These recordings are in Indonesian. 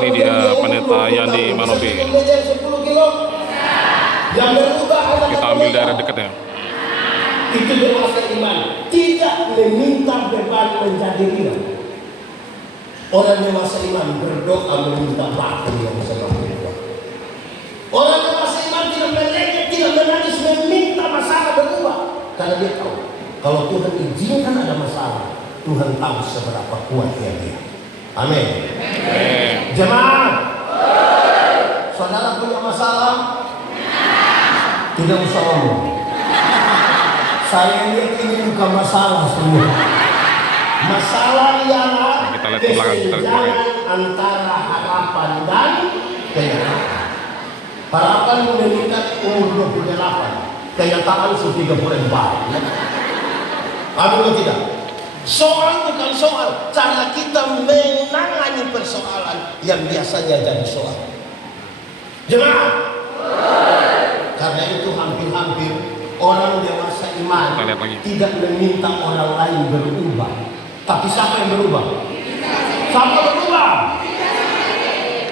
ini dia pendeta Yandi Manobe. Kita ambil daerah dekatnya. Itu dewasa iman, tidak meminta beban menjadi ringan. Orang dewasa iman berdoa meminta batu yang selalu berdoa. Orang dewasa iman tidak melengket, tidak menangis meminta masalah berubah, karena dia tahu kalau Tuhan izinkan ada masalah, Tuhan tahu seberapa kuat dia. Amin. Jemaat, saudara punya masalah, tidak usah ngomong. Saya lihat ini bukan masalah semua. Masalah ialah kesenjangan antara harapan dan kenyataan. Harapan meningkat umur 28, kenyataan sudah 34. Ada atau tidak? Soal bukan soal, cara kita menangani persoalan yang biasanya jadi soal. Jemaah, karena itu hampir-hampir orang dewasa iman tidak meminta orang lain berubah. Tapi siapa yang berubah? Siapa berubah?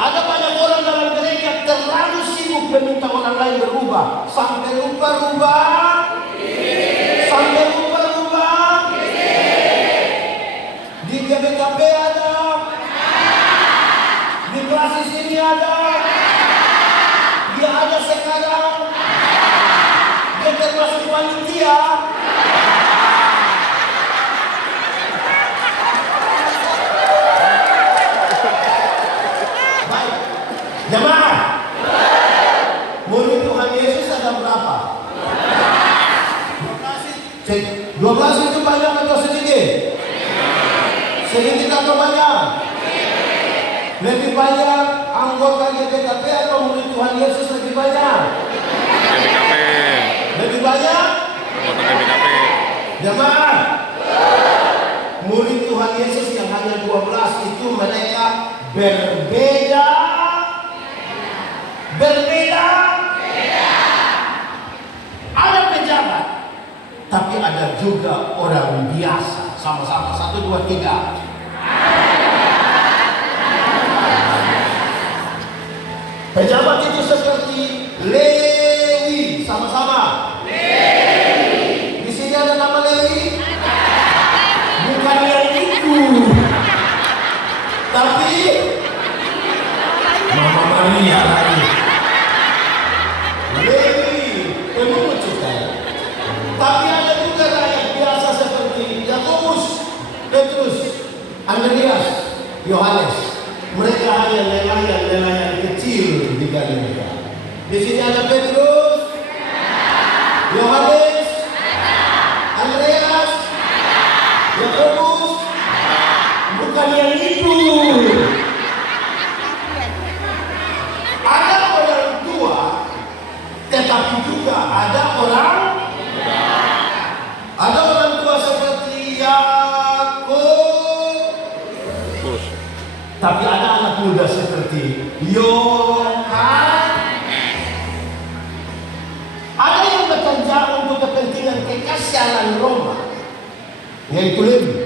Ada banyak orang dalam gereja terlalu sibuk meminta orang lain berubah, sampai lupa rubah. Sampai lupa rubah. Di GBKP ada, di kelas sini ada, dia ada sekarang, dia termasuk panitia. Baik, jemaah, murid Tuhan Yesus ada berapa? 12 itu banyak atau sedikit? Sedikit atau banyak? Lebih banyak anggota GBKP atau murid Tuhan Yesus lebih banyak? GBKP. Lebih banyak? Anggota GBKP. Jemaah, murid Tuhan Yesus yang hanya 12 itu mereka berbeda. Berbeda. Ada pejabat, tapi ada juga orang biasa. Sama-sama, 1, 2, 3. Pejabat itu seperti Lewi, sama-sama. Lewi. Di sini ada nama Lewi? Bukan yang itu, tapi Mama Maria lagi. Lewi, memang lucu kan? Tapi ada juga rakyat biasa seperti Yakobus, Petrus, Andreas, Yohanes. Mereka hanya nelayan kecil di Galilea. Di sini ada Petrus, Yohanes, Andreas, Yakobus. Bukan yang itu. Ada orang tua, tetapi juga ada orang tua seperti Yakub. Tapi ada anak muda seperti Yohanes. Ada yang bekerja untuk kepentingan kekaisaran Roma, yaitu Lewi.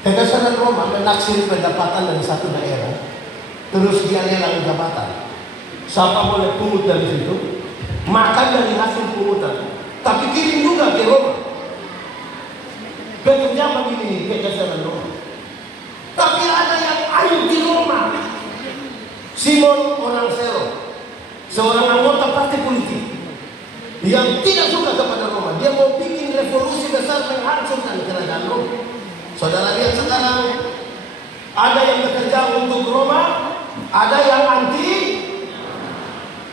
Kekaisaran Roma menaksir pendapatan dari satu daerah, terus dia lelang jabatan. Siapa boleh pungut dari situ, makan dari hasil pungutan, tapi kirim juga ke Roma. Bekerja begini kekaisaran Roma. Tapi ada yang anti Roma. Simon orang Sero, seorang anggota partai politik yang tidak suka kepada Roma. Dia mau bikin revolusi besar menghancurkan kerajaan Roma. Saudara lihat sekarang, ada yang bekerja untuk Roma, ada yang anti.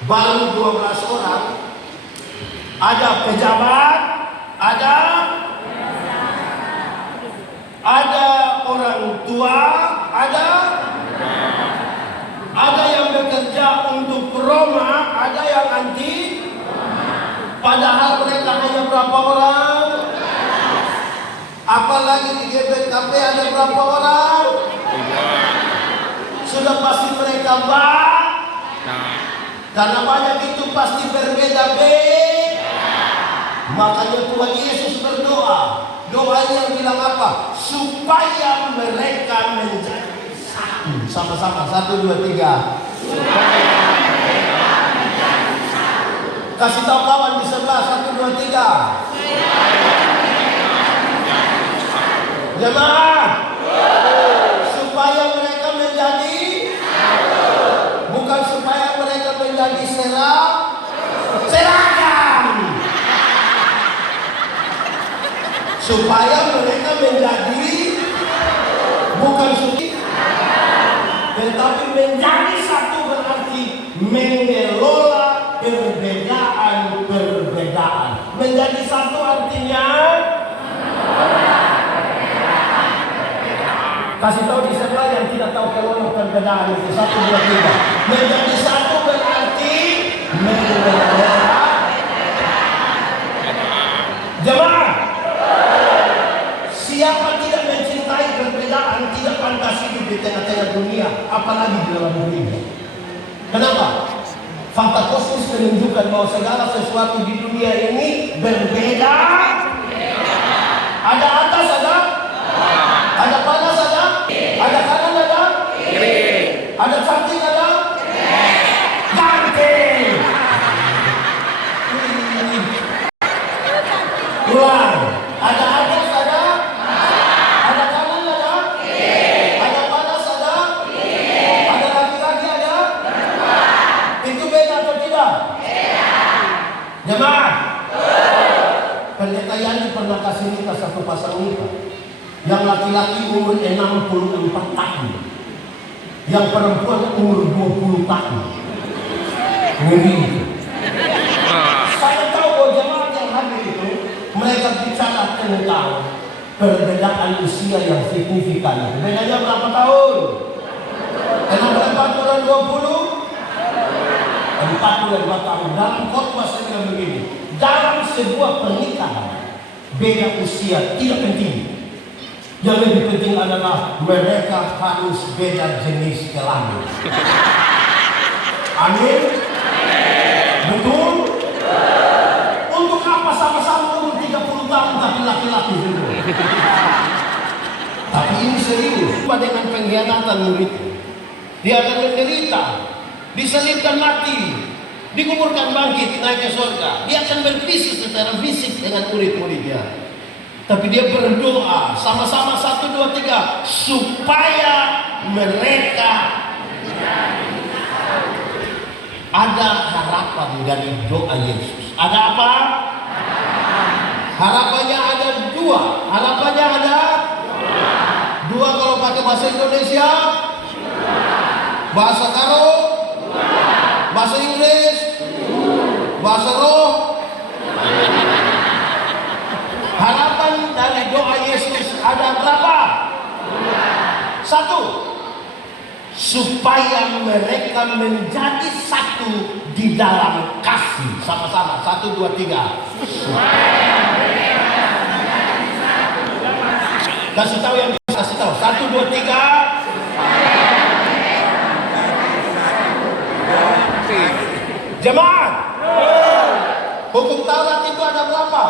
Baru 12 orang. Ada pejabat, ada orang tua, ada yang bekerja untuk Roma, ada yang anti. Padahal mereka hanya berapa orang? Apalagi di GBKP ada berapa orang? Sudah pasti mereka karena banyak itu pasti berbeda-beda. Makanya Tuhan Yesus berdoa. Doanya bilang apa? Supaya mereka menjadi satu. Sama-sama, 1, 2, 3. Kasih tahu kawan di sebelah, 1, 2, 3. Jemaat, supaya mereka menjadi, bukan supaya mereka menjadi seragam, supaya mereka menjadi bukan suci, tetapi menjadi satu, berarti mengelola perbedaan. Menjadi satu artinya kasih tahu di sebelah yang tidak tahu kelola perbedaan itu, 1, 2, 3. Menjadi satu berarti mengelola. Jemaah, siapa tidak mencintai perbedaan tidak pantas hidup di tengah-tengah dunia, apalagi di dalam dunia. Kenapa? Fakta kosmos menunjukkan bahwa segala sesuatu di dunia ini berbeda. Ada atas, ada panas, ada kanan, ada cantik, ada ganteng. Ulang, ada atas, ada kanan, ada panas, ada laki-laki, ada. Itu beda atau tidak? Jemaah, Pendeta Yani pernah kasih nikah satu pasang nikah. Yang laki-laki umur 64 tahun, yang perempuan umur 20 tahun. Ngeri. Saya tahu bahwa jemaat yang hadir itu mereka bicara tentang perbedaan usia yang signifikan. Bedanya berapa tahun? 64 dan 20? 42 tahun. Dalam khotbah saya bilang begini, dalam sebuah pernikahan beda usia tidak penting. Yang lebih penting adalah mereka harus beda jenis kelamin. Amin. Betul. Untuk apa sama-sama umur 30 tahun tapi laki-laki semua? Tapi ini serius. Dengan pengkhianatan murid, dia akan menderita, disalibkan mati, dikuburkan bangkit, naik ke surga. Dia akan berpisah secara fisik dengan murid-muridnya. Tapi dia berdoa sama-sama, 1, 2, 3, supaya mereka ada harapan dari doa Yesus. Ada apa? Harapannya ada 2. Harapannya ada 2 kalau pakai bahasa Indonesia. Bahasa Karo, bahasa Inggris, bahasa roh. Harapan dari doa Yesus ada berapa? 1, supaya mereka menjadi satu di dalam kasih. Sama-sama, 1, 2, 3. Kasih tahu yang bisa kasih tahu. 1, 2, 3. Jemaat, hukum Taurat itu ada berapa?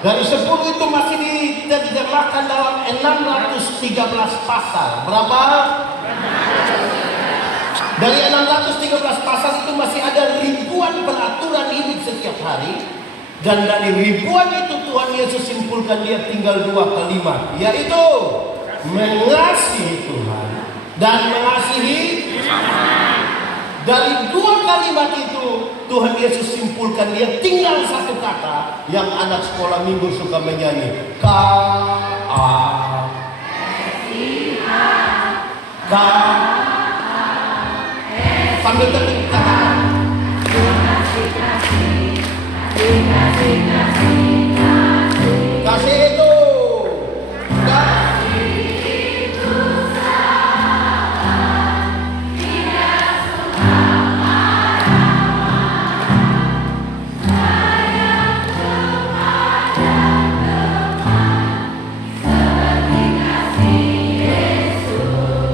Dari 10 itu masih diterjemahkan dalam 613 pasal. Berapa? Dari 613 pasal itu masih ada ribuan peraturan hidup setiap hari. Dan dari ribuan itu Tuhan Yesus simpulkan dia tinggal 2 kalimat, yaitu mengasihi Tuhan dan mengasihi. Dari 2 kalimat itu Tuhan Yesus simpulkan dia tinggal 1 kata yang anak sekolah minggu suka menyanyi. Sambil tepuk tangan. Kasih itu.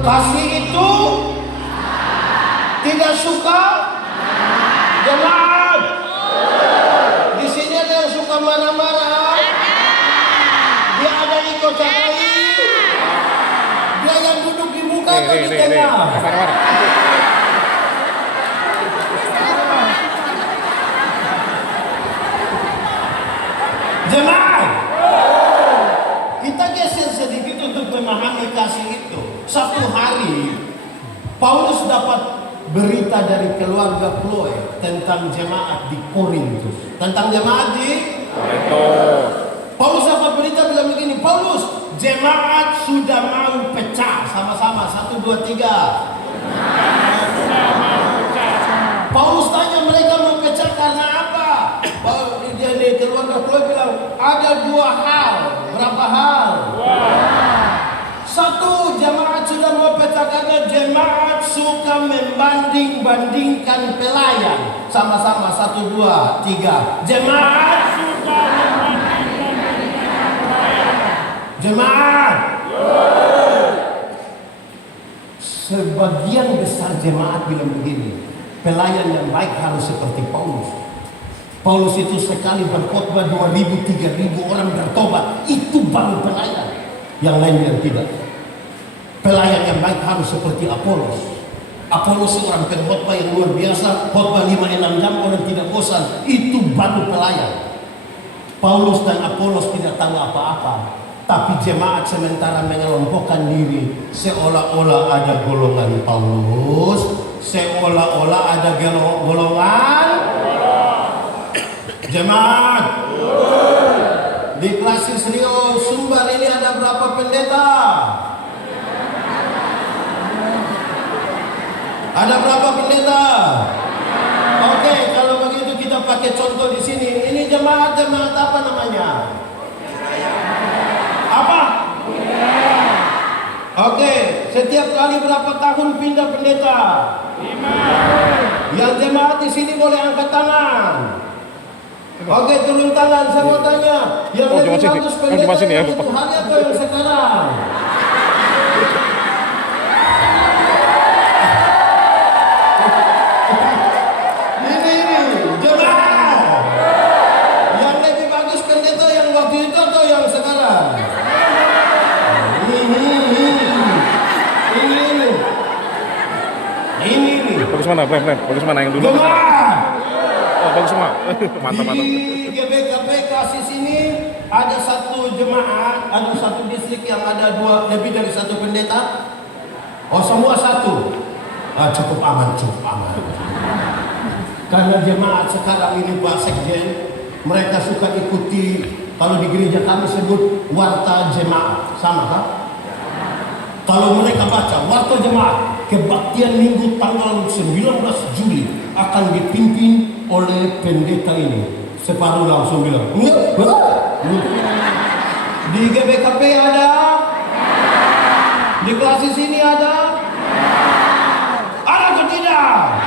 Kasih itu tidak suka jemaat. Di sini ada yang suka marah-marah. Dia ada ikut cari. Dia yang duduk di Enggak tuh di tengah. Mana? Jemaat, kita geser sedikit untuk memahami kasih itu. Satu hari, Paulus dapat berita dari keluarga Chloe tentang jemaat di Korintus. Tentang jemaat di Paulus dapat berita bilang begini, Paulus, jemaat sudah mau pecah. Sama-sama, 1, 2, 3. Paulus tanya mereka mau pecah karena apa? Dia di keluarga Chloe bilang ada 2 hal. Berapa hal? Satu, jemaat sudah mau pecah karena jemaat suka membanding-bandingkan pelayan. Sama-sama, 1, 2, 3. Jemaat suka membanding-bandingkan pelayan. Jemaat. Sebagian besar jemaat bilang begini, pelayan yang baik harus seperti Paulus. Paulus itu sekali berkhotbah 2.000, 3.000 orang bertobat. Itu baru pelayan. Yang lain yang tidak. Pelayan yang baik harus seperti Apolos. Apolos seorang pengkhotbah yang luar biasa. Khotbah 5-6 jam orang tidak bosan. Itu baru pelayan. Paulus dan Apolos tidak tahu apa-apa. Tapi jemaat sementara mengelompokkan diri. Seolah-olah ada golongan Paulus. Seolah-olah ada golongan jemaat. Di Klasis Rio Sumbar ini ada berapa pendeta? Ada berapa pendeta? Oke, kalau begitu kita pakai contoh di sini. Ini jemaat apa namanya? Apa? Oke, setiap kali berapa tahun pindah pendeta? 5. Yang jemaat di sini boleh angkat tangan. Oke, turun tangan. Saya mau tanya, yang lebih bagus pendeta yang itu hari apa yang sekarang? Ini jemaat. Yang lebih bagus pendeta yang waktu itu atau yang sekarang? Ini. Bagus mana, Frem? Bagus mana yang dulu? Jemaat. Oh, bagus semua. Mantap. Di GBKP Kasih sini ada satu jemaat, ada satu distrik yang ada lebih dari 1 pendeta. Oh, semua 1. Cukup aman. Karena jemaat sekarang ini Pak Sekjen, mereka suka ikuti, kalau di gereja kami sebut warta jemaat. Sama kan? Kalau mereka baca warta jemaat, kebaktian minggu tanggal 19 Juli akan dipimpin oleh pendeta ini. Separuh langsung bilang, di GBKP ada, di Klasis ini ada atau tidak?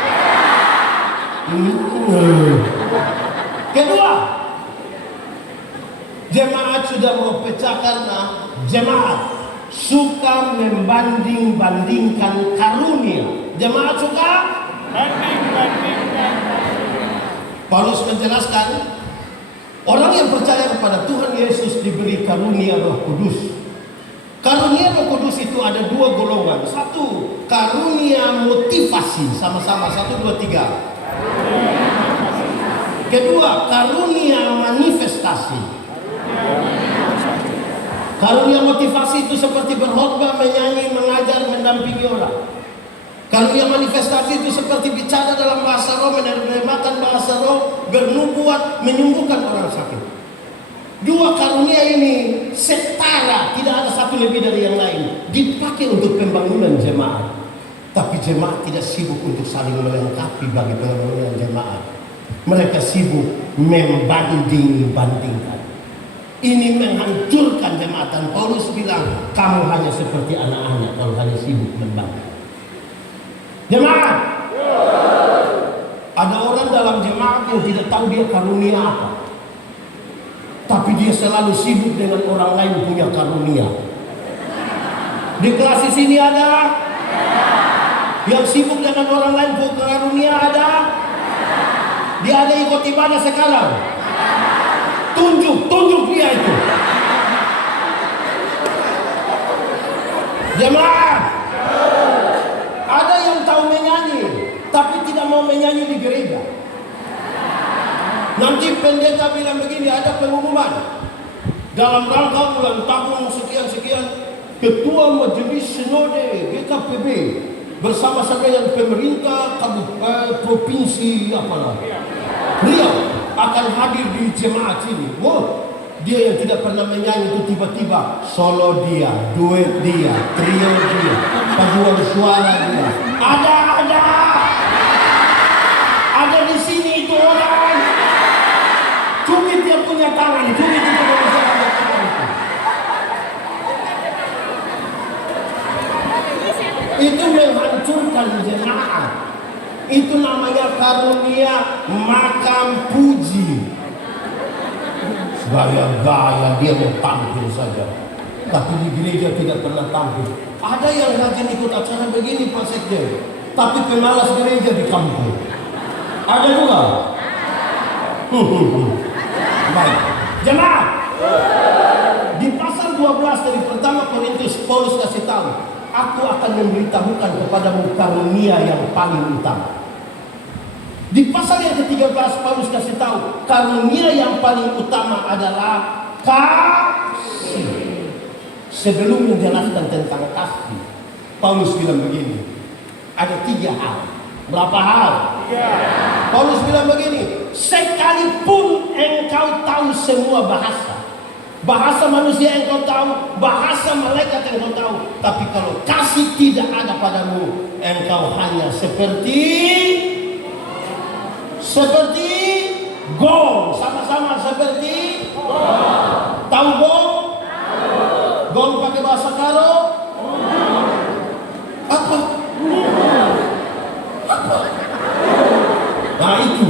Kedua, jemaat sudah mau pecah karena jemaat suka membanding-bandingkan karunia. Jemaat suka banding-bandingkan. Paulus menjelaskan, orang yang percaya kepada Tuhan Yesus diberi karunia Roh Kudus. Karunia Roh Kudus itu ada 2 golongan. 1, karunia motivasi. Sama-sama, 1, 2, 3. Kedua, karunia manifestasi. Karunia motivasi itu seperti berkhotbah, menyanyi, mengajar, mendampingi orang. Karunia manifestasi itu seperti bicara dalam bahasa roh, menerjemahkan bahasa roh, bernubuat, menyembuhkan orang sakit. 2 karunia ini setara, tidak ada satu lebih dari yang lain. Dipakai untuk pembangunan jemaat. Tapi jemaat tidak sibuk untuk saling melengkapi bagi pembangunan jemaat. Mereka sibuk membanding-bandingkan. Ini menghancurkan jemaat. Dan Paulus bilang, kamu hanya seperti anak-anak kalau hanya sibuk membanding. Jemaat. Ada orang dalam jemaat yang tidak tahu dia karunia apa. Tapi dia selalu sibuk dengan orang lain punya karunia. Di kelas di sini ada yang sibuk dengan orang lain punya karunia ada. Dia ada ikut ibadah sekarang. Tunjuk dia itu. Jemaat. menyanyi di gereja. Nanti pendeta bilang begini, ada pengumuman dalam rangka ulang tahun sekian-sekian, Ketua Majelis Sinode GKPB bersama-sama dengan pemerintah provinsi Riau akan hadir di jemaat ini. Wah, dia yang tidak pernah menyanyi itu tiba-tiba solo dia, duet dia, trio dia, paduan suara dia. Ada di sini itu orang. Cumi dia punya tangan, cumi dia punya tangan. Itu menghancurkan jemaat. Itu namanya karunia makam puji. Gaya-gaya dia mau tampil saja, tapi di gereja tidak pernah tampil. Ada yang rajin ikut acara begini Pak Sekjen, tapi pemalas gereja di kampung. Ada juga. Baik, jemaat. Di pasal 12 dari pertama Korintus, Paulus kasih tahu, aku akan memberitahukan kepadamu karunia yang paling utama. Di pasal yang ke-13 Paulus kasih tahu, karunia yang paling utama adalah kasih. Sebelum menjelaskan tentang kasih, Paulus bilang begini, ada 3 hal. Berapa hal? 3. Paulus bilang begini, sekalipun engkau tahu semua bahasa manusia yang kau tahu, bahasa malaikat yang kau tahu, tapi kalau kasih tidak ada padamu, engkau hanya seperti gong. Sama-sama seperti gong. Tahu gong? Gong pakai bahasa Karo? Apa? Nah itu